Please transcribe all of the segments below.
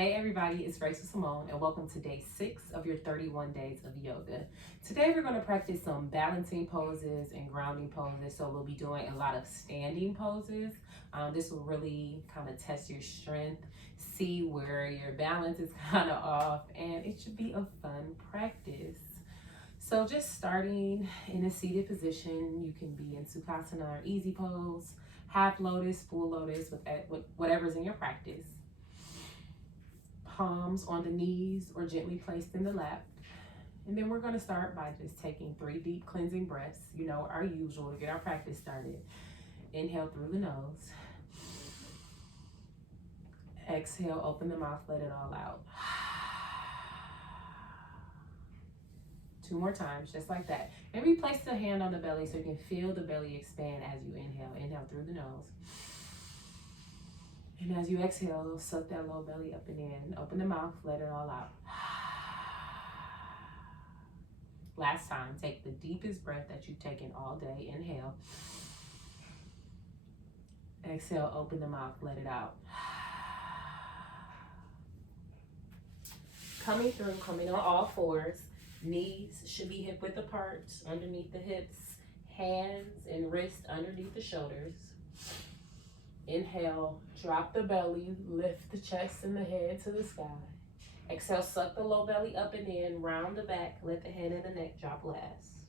Hey everybody, it's Rachel Simone and welcome to day 6 of your 31 days of yoga. Today we're going to practice some balancing poses and grounding poses. So we'll be doing a lot of standing poses. This will really kind of test your strength, see where your balance is kind of off, and it should be a fun practice. So just starting in a seated position, you can be in Sukhasana or easy pose, half lotus, full lotus, with whatever's in your practice. Palms on the knees or gently placed in the lap. And then we're going to start by just taking 3 deep cleansing breaths, our usual to get our practice started. Inhale through the nose. Exhale, open the mouth, let it all out. 2 more times, just like that. Maybe place the hand on the belly so you can feel the belly expand as you inhale. Inhale through the nose. And as you exhale, suck that low belly up and in. Open the mouth, let it all out. Last time, take the deepest breath that you've taken all day. Inhale. Exhale, open the mouth, let it out. Coming through, coming on all fours. Knees should be hip width apart, underneath the hips. Hands and wrists underneath the shoulders. Inhale, drop the belly, lift the chest and the head to the sky. Exhale, suck the low belly up and in, round the back, let the head and the neck drop last.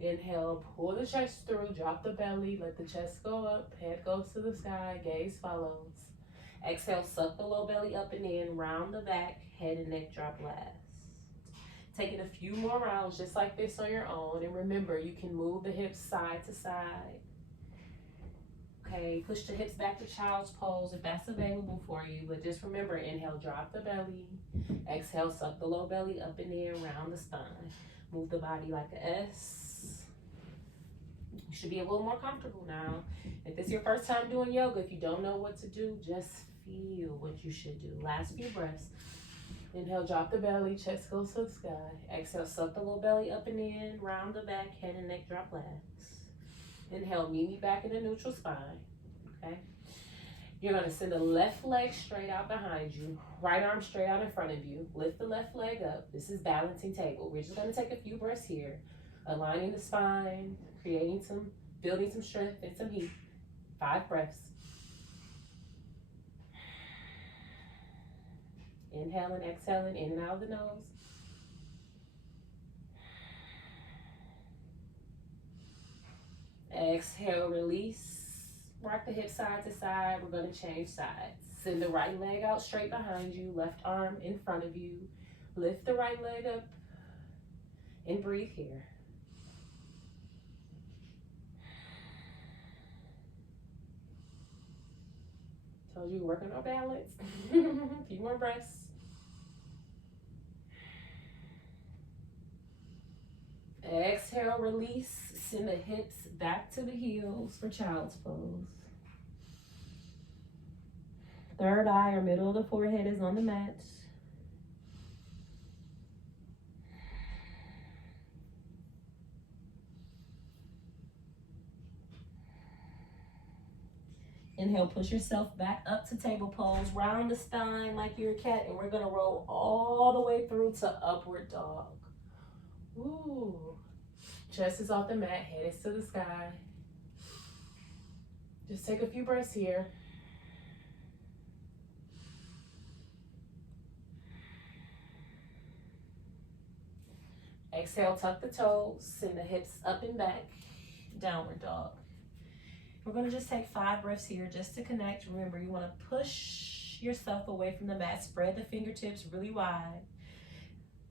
Inhale, pull the chest through, drop the belly, let the chest go up, head goes to the sky, gaze follows. Exhale, suck the low belly up and in, round the back, head and neck drop last. Taking a few more rounds just like this on your own, and remember, you can move the hips side to side. Okay, push the hips back to child's pose if that's available for you. But just remember, inhale, drop the belly. Exhale, suck the low belly up and in, round the spine. Move the body like an S. You should be a little more comfortable now. If this is your first time doing yoga, if you don't know what to do, just feel what you should do. Last few breaths. Inhale, drop the belly, chest goes to the sky. Exhale, suck the low belly up and in, round the back, head and neck drop last. Inhale, meet me back in the neutral spine, okay? You're gonna send the left leg straight out behind you, right arm straight out in front of you. Lift the left leg up. This is balancing table. We're just gonna take a few breaths here, aligning the spine, building some strength and some heat. 5 breaths. Inhaling, exhaling, in and out of the nose. Exhale, release. Rock the hips side to side. We're going to change sides. Send the right leg out straight behind you. Left arm in front of you. Lift the right leg up. And breathe here. Told you we're working on balance. A few more breaths. Exhale, release. Send the hips back to the heels for child's pose. Third eye or middle of the forehead is on the mat. Inhale, push yourself back up to table pose. Round the spine like you're a cat, and we're gonna roll all the way through to upward dog. Ooh. Chest is off the mat, head is to the sky. Just take a few breaths here. Exhale, tuck the toes, send the hips up and back, downward dog. We're gonna just take 5 breaths here just to connect. Remember, you wanna push yourself away from the mat, spread the fingertips really wide.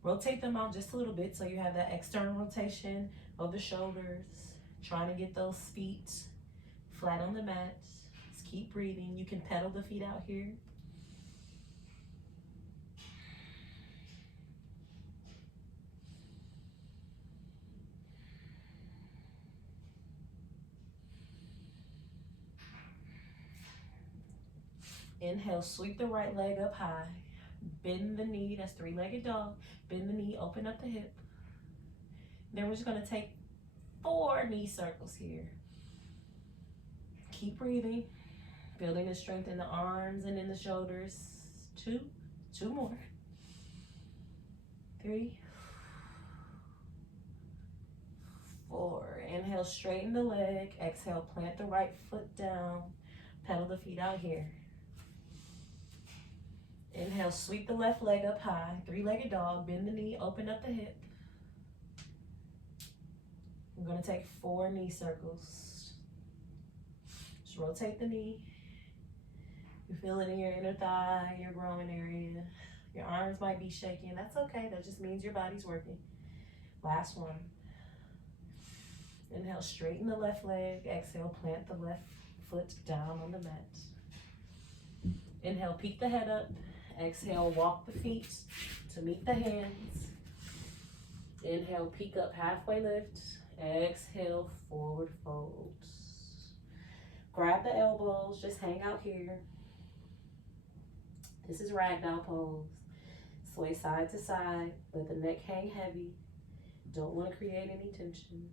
Rotate them out just a little bit so you have that external rotation of the shoulders. Trying to get those feet flat on the mat. Just keep breathing. You can pedal the feet out here. Inhale, sweep the right leg up high. Bend the knee, that's 3-legged dog. Bend the knee, open up the hip. Then we're just gonna take 4 knee circles here. Keep breathing. Building the strength in the arms and in the shoulders. 2, 2 more. 3, 4. Inhale, straighten the leg. Exhale, plant the right foot down. Pedal the feet out here. Inhale, sweep the left leg up high. 3-legged dog. Bend the knee, open up the hip. I'm going to take 4 knee circles. Just rotate the knee. You feel it in your inner thigh, your groin area. Your arms might be shaking. That's okay. That just means your body's working. Last one. Inhale, straighten the left leg. Exhale, plant the left foot down on the mat. Inhale, peek the head up. Exhale, walk the feet to meet the hands. Inhale, peek up, halfway lift. Exhale, forward fold. Grab the elbows, just hang out here. This is ragdoll pose. Sway side to side, let the neck hang heavy. Don't want to create any tension.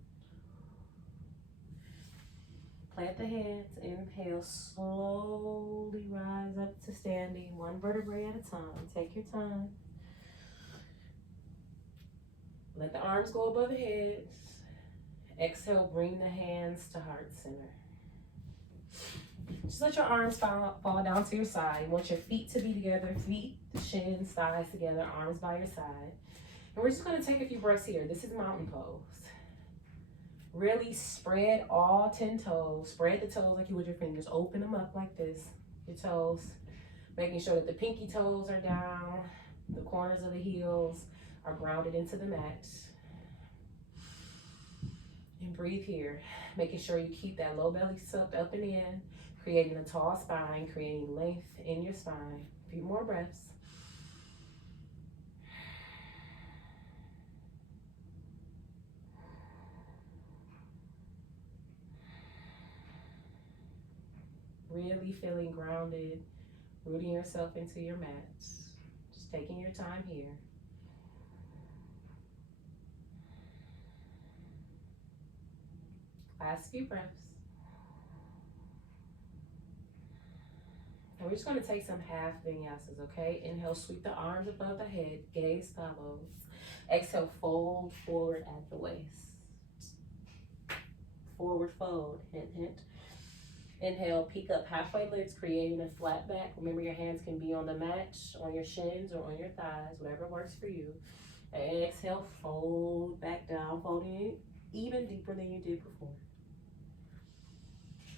Plant the hands, inhale, slowly rise up to standing, 1 vertebrae at a time. Take your time. Let the arms go above the head. Exhale, bring the hands to heart center. Just let your arms fall down to your side. You want your feet to be together, feet, shins, thighs together, arms by your side. And we're just gonna take a few breaths here. This is mountain pose. Really spread all 10 toes. Spread the toes like you would your fingers. Open them up like this, your toes. Making sure that the pinky toes are down. The corners of the heels are grounded into the mat. And breathe here. Making sure you keep that low belly sucked up and in. Creating a tall spine, creating length in your spine. A few more breaths. Really feeling grounded, rooting yourself into your mat. Just taking your time here. Last few breaths. And we're just going to take some half vinyasas, okay? Inhale, sweep the arms above the head, gaze follows. Exhale, fold forward at the waist. Forward fold, hint, hint. Inhale, peek up, halfway lifts, creating a flat back. Remember, your hands can be on the mat, on your shins, or on your thighs, whatever works for you. And exhale, fold back down, folding even deeper than you did before.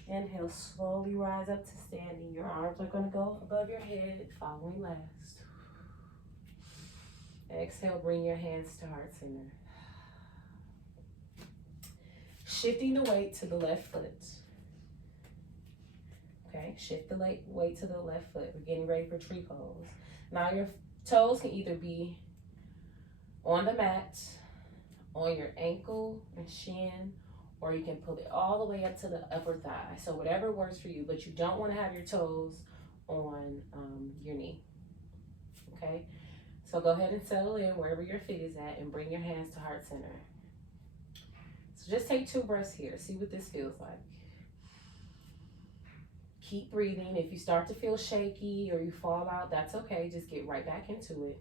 Inhale, slowly rise up to standing. Your arms are going to go above your head, following last. Exhale, bring your hands to heart center. Shifting the weight to the left foot. Okay, shift the weight to the left foot. We're getting ready for tree pose. Now your toes can either be on the mat, on your ankle and shin, or you can pull it all the way up to the upper thigh. So whatever works for you, but you don't want to have your toes on your knee. Okay, so go ahead and settle in wherever your feet is at and bring your hands to heart center. So just take 2 breaths here. See what this feels like. Keep breathing. If you start to feel shaky or you fall out, that's okay. Just get right back into it.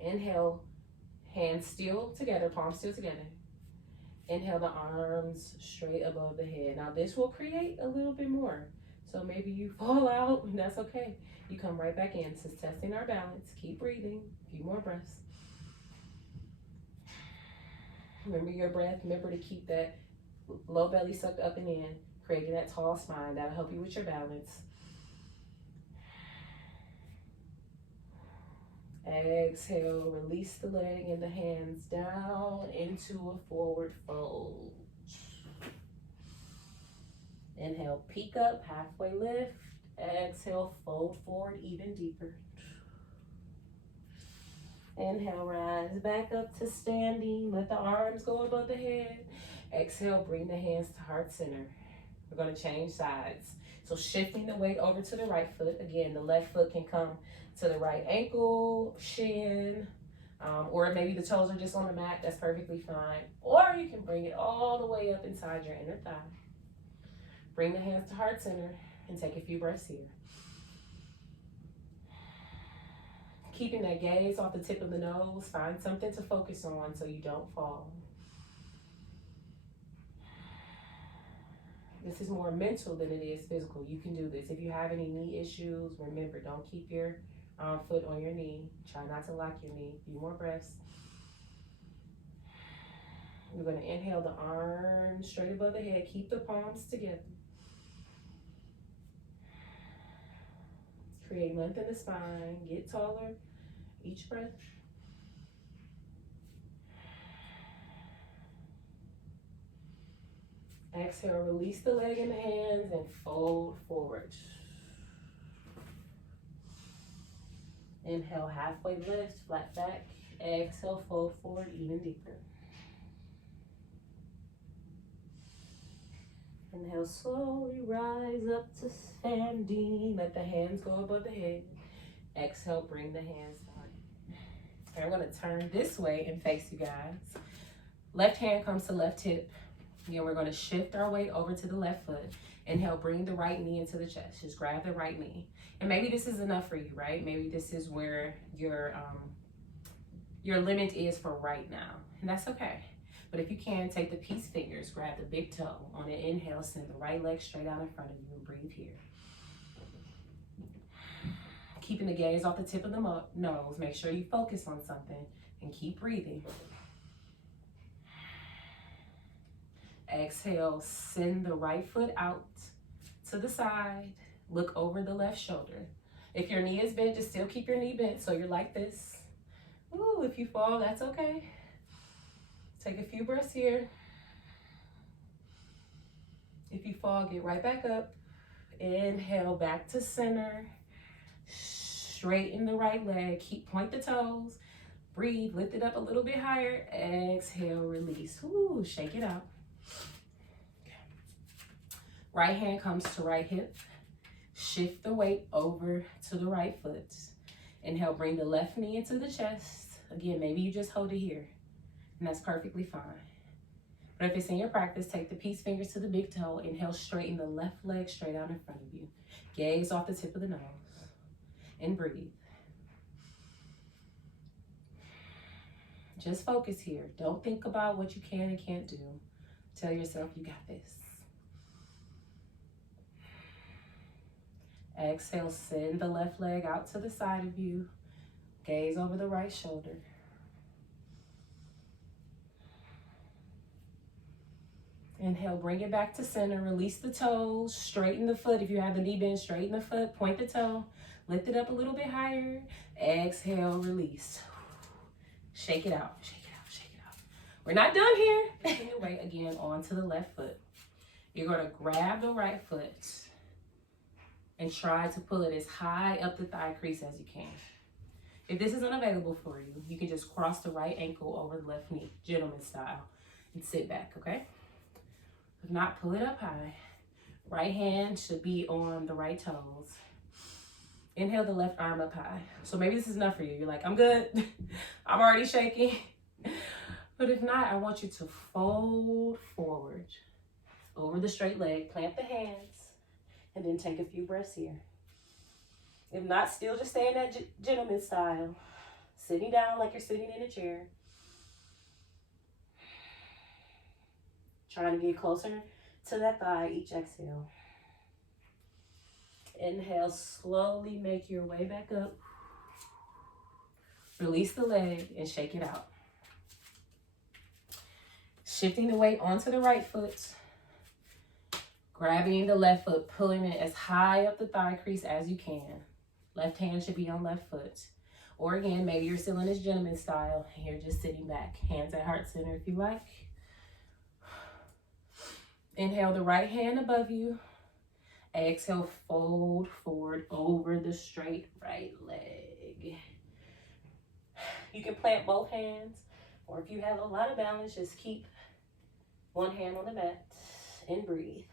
Inhale, hands still together, palms still together. Inhale, the arms straight above the head. Now this will create a little bit more. So maybe you fall out, and that's okay. You come right back in. This is testing our balance. Keep breathing. A few more breaths. Remember your breath. Remember to keep that low belly sucked up and in, creating that tall spine. That'll help you with your balance. Exhale, release the leg and the hands down into a forward fold. Inhale, peek up, halfway lift. Exhale, fold forward even deeper. Inhale, rise back up to standing. Let the arms go above the head. Exhale, bring the hands to heart center. We're going to change sides. So shifting the weight over to the right foot. Again, the left foot can come to the right ankle, shin, Or maybe the toes are just on the mat, that's perfectly fine. Or you can bring it all the way up inside your inner thigh. Bring the hands to heart center and take a few breaths here. Keeping that gaze off the tip of the nose, find something to focus on so you don't fall. This is more mental than it is physical. You can do this. If you have any knee issues, remember, don't keep your foot on your knee. Try not to lock your knee. A few more breaths. You're going to inhale the arms straight above the head. Keep the palms together. Create length in the spine. Get taller each breath. Exhale, release the leg in the hands and fold forward. Inhale, halfway lift, flat back. Exhale, fold forward even deeper. Inhale, slowly rise up to standing. Let the hands go above the head. Exhale, bring the hands down. Okay, I'm going to turn this way and face you guys. Left hand comes to left hip. Again, we're going to shift our weight over to the left foot. Inhale, bring the right knee into the chest. Just grab the right knee. And maybe this is enough for you, right? Maybe this is where your limit is for right now. And that's okay. But if you can, take the peace fingers, grab the big toe. On an inhale, send the right leg straight out in front of you and breathe here. Keeping the gaze off the tip of the nose. Make sure you focus on something and keep breathing. Exhale, send the right foot out to the side. Look over the left shoulder. If your knee is bent, just still keep your knee bent so you're like this. Ooh, if you fall, that's okay. Take a few breaths here. If you fall, get right back up. Inhale, back to center. Straighten the right leg. Point the toes. Breathe, lift it up a little bit higher. Exhale, release. Ooh, shake it out. Right hand comes to right hip. Shift the weight over to the right foot. Inhale, bring the left knee into the chest. Again, maybe you just hold it here, and that's perfectly fine. But if it's in your practice, take the peace fingers to the big toe. Inhale, straighten the left leg straight out in front of you. Gaze off the tip of the nose, and breathe. Just focus here. Don't think about what you can and can't do. Tell yourself you got this. Exhale, send the left leg out to the side of you. Gaze over the right shoulder. Inhale, bring it back to center. Release the toes. Straighten the foot. If you have the knee bent, straighten the foot. Point the toe. Lift it up a little bit higher. Exhale, release. Shake it out. Shake it out. Shake it out. We're not done here. Bring your weight again onto the left foot. You're going to grab the right foot and try to pull it as high up the thigh crease as you can. If this isn't available for you, you can just cross the right ankle over the left knee, gentleman style, and sit back, okay? If not, pull it up high. Right hand should be on the right toes. Inhale the left arm up high. So maybe this is enough for you. You're like, I'm good. I'm already shaking. But if not, I want you to fold forward over the straight leg, plant the hands, and then take a few breaths here. If not, still just stay in that gentleman style. Sitting down like you're sitting in a chair. Trying to get closer to that thigh each exhale. Inhale, slowly make your way back up. Release the leg and shake it out. Shifting the weight onto the right foot. Grabbing the left foot, pulling it as high up the thigh crease as you can. Left hand should be on left foot. Or again, maybe you're still in this gentleman style and you're just sitting back. Hands at heart center if you like. Inhale the right hand above you. Exhale, fold forward over the straight right leg. You can plant both hands, or if you have a lot of balance, just keep one hand on the mat and breathe.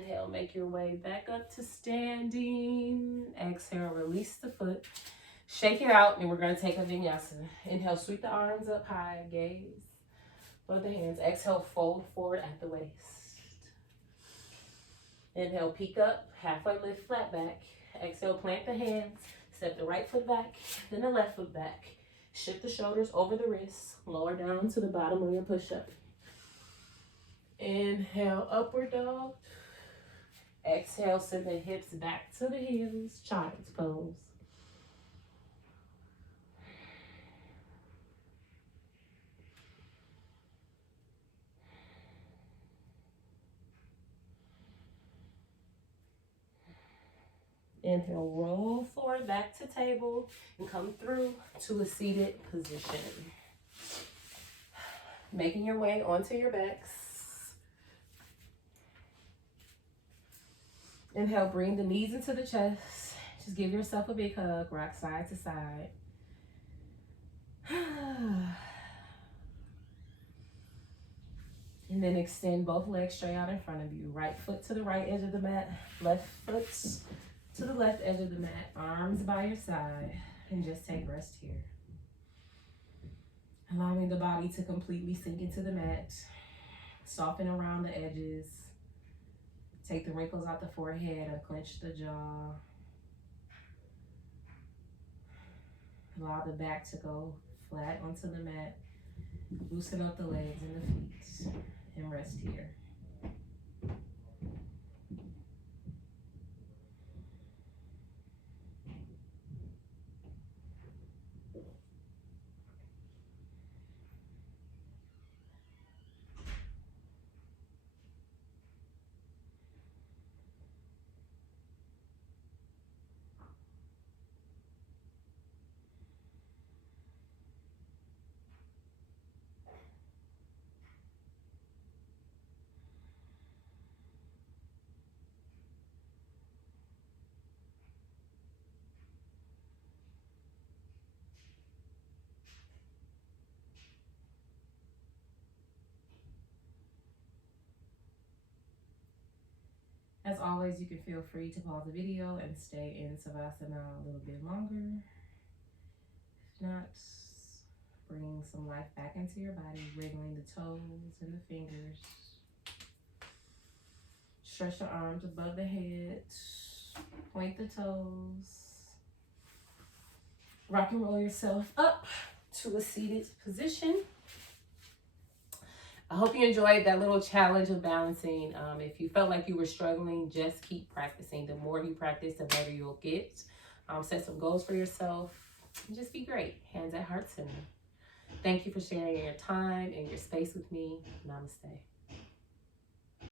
Inhale, make your way back up to standing. Exhale, release the foot. Shake it out, and we're going to take a vinyasa. Inhale, sweep the arms up high, gaze. Both the hands. Exhale, fold forward at the waist. Inhale, peek up, halfway lift, flat back. Exhale, plant the hands. Step the right foot back, then the left foot back. Shift the shoulders over the wrists. Lower down to the bottom of your push-up. Inhale, upward dog. Exhale, send the hips back to the heels. Child's pose. Inhale, roll forward back to table and come through to a seated position. Making your way onto your backs. Inhale, bring the knees into the chest. Just give yourself a big hug, rock side to side. And then extend both legs straight out in front of you. Right foot to the right edge of the mat, left foot to the left edge of the mat, arms by your side, and just take rest here. Allowing the body to completely sink into the mat, soften around the edges, take the wrinkles out the forehead, unclench the jaw. Allow the back to go flat onto the mat, loosen up the legs and the feet, and rest here. As always, you can feel free to pause the video and stay in Savasana a little bit longer. If not, bring some life back into your body, wiggling the toes and the fingers. Stretch your arms above the head, point the toes. Rock and roll yourself up to a seated position. I hope you enjoyed that little challenge of balancing. If you felt like you were struggling, just keep practicing. The more you practice, the better you'll get. Set some goals for yourself and just be great. Hands at heart center. Thank you for sharing your time and your space with me. Namaste.